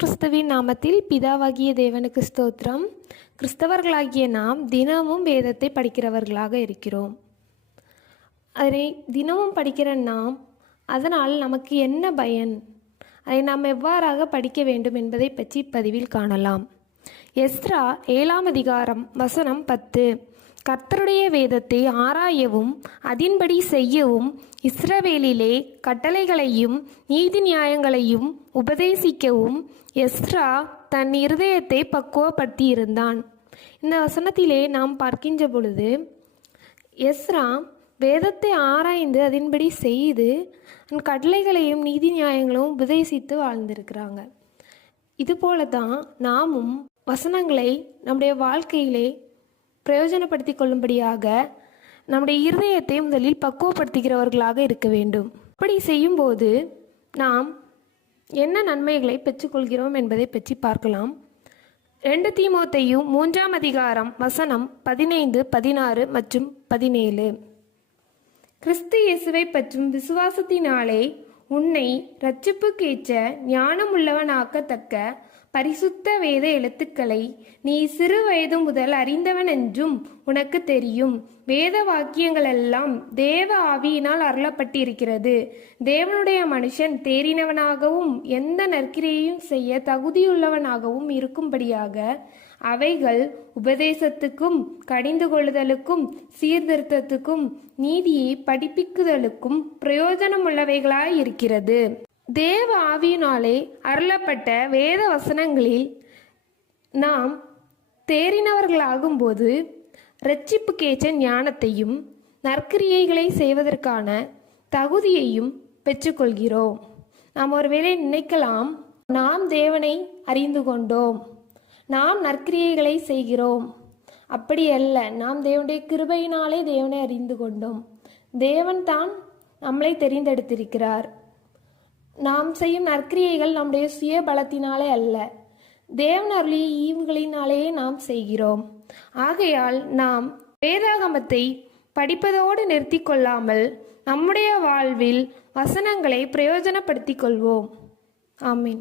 கிறிஸ்துவின் நாமத்தில் பிதாவாகிய தேவனுக்கு ஸ்தோத்திரம். கிறிஸ்தவர்களாகிய நாம் தினமும் வேதத்தை படிக்கிறவர்களாக இருக்கிறோம். அதை தினமும் படிக்கிற நாம் அதனால் நமக்கு என்ன பயன், அதை நாம் எவ்வாறாக படிக்க வேண்டும் என்பதை பற்றி பதிவில் காணலாம். எஸ்றா 7ஆம் அதிகாரம் வசனம் 10. கர்த்தருடைய வேதத்தை ஆராயவும் அதின்படி செய்யவும் இஸ்ரவேலிலே கட்டளைகளையும் நீதி நியாயங்களையும் உபதேசிக்கவும் எஸ்றா தன் இருதயத்தை பக்குவப்படுத்தி இருந்தான். இந்த வசனத்திலே நாம் பார்க்கின்ற பொழுது எஸ்றா வேதத்தை ஆராய்ந்து அதன்படி செய்து கட்டளைகளையும் நீதி நியாயங்களும் உபதேசித்து வாழ்ந்திருக்கிறாங்க. இதுபோல தான் நாமும் வசனங்களை நம்முடைய வாழ்க்கையிலே பிரயோஜனப்படுத்தி கொள்ளும்படியாக நம்முடைய இருதயத்தை முதலில் பக்குவப்படுத்துகிறவர்களாக இருக்க வேண்டும். அப்படி செய்யும்போது நாம் என்ன நன்மைகளை பெற்றுக்கொள்கிறோம் என்பதை பற்றி பார்க்கலாம். 2 தீமோத்தேயு 3ஆம் அதிகாரம் வசனம் 15, 16 மற்றும் 17. கிறிஸ்து இயேசுவை பற்றும் விசுவாசத்தினாலே உன்னை இரட்சிப்புக்கேற்ற ஞானமுள்ளவனாக்கத்தக்க பரிசுத்த வேத எழுத்துக்களை நீ சிறு வயது முதல் அறிந்தவன் என்றும் உனக்கு தெரியும். வேத வாக்கியங்களெல்லாம் தேவ ஆவியினால் அருளப்பட்டிருக்கிறது. தேவனுடைய மனுஷன் தேறினவனாகவும் எந்த நற்கிரியையும் செய்ய தகுதியுள்ளவனாகவும் இருக்கும்படியாக அவைகள் உபதேசத்துக்கும் கடிந்து கொள்ளுதலுக்கும் சீர்திருத்தத்துக்கும் நீதியை படிப்பிக்குதலுக்கும் பிரயோஜனமுள்ளவைகளாயிருக்கிறது. தேவ ஆவியினாலே அருளப்பட்ட வேத வசனங்களில் நாம் தேறினவர்களாகும்போது இரட்சிப்புக்கேற்ற ஞானத்தையும் நற்கிரியைகளை செய்வதற்கான தகுதியையும் பெற்றுக்கொள்கிறோம். நாம் ஒருவேளை நினைக்கலாம், நாம் தேவனை அறிந்து கொண்டோம், நாம் நற்கிரியைகளை செய்கிறோம். அப்படி அல்ல. நாம் தேவனுடைய கிருபையினாலே தேவனை அறிந்து கொண்டோம். தேவன் தான் நம்மளை தெரிந்தெடுத்திருக்கிறார். நாம் செய்யும் நற்கிரியைகள் நம்முடைய சுய பலத்தினாலே அல்ல, தேவன் அருளிய ஈவுகளினாலேயே நாம் செய்கிறோம். ஆகையால் நாம் வேதாகமத்தை படிப்பதோடு நிறுத்தி கொள்ளாமல் நம்முடைய வாழ்வில் வசனங்களை பிரயோஜனப்படுத்திக் கொள்வோம். ஆமீன்.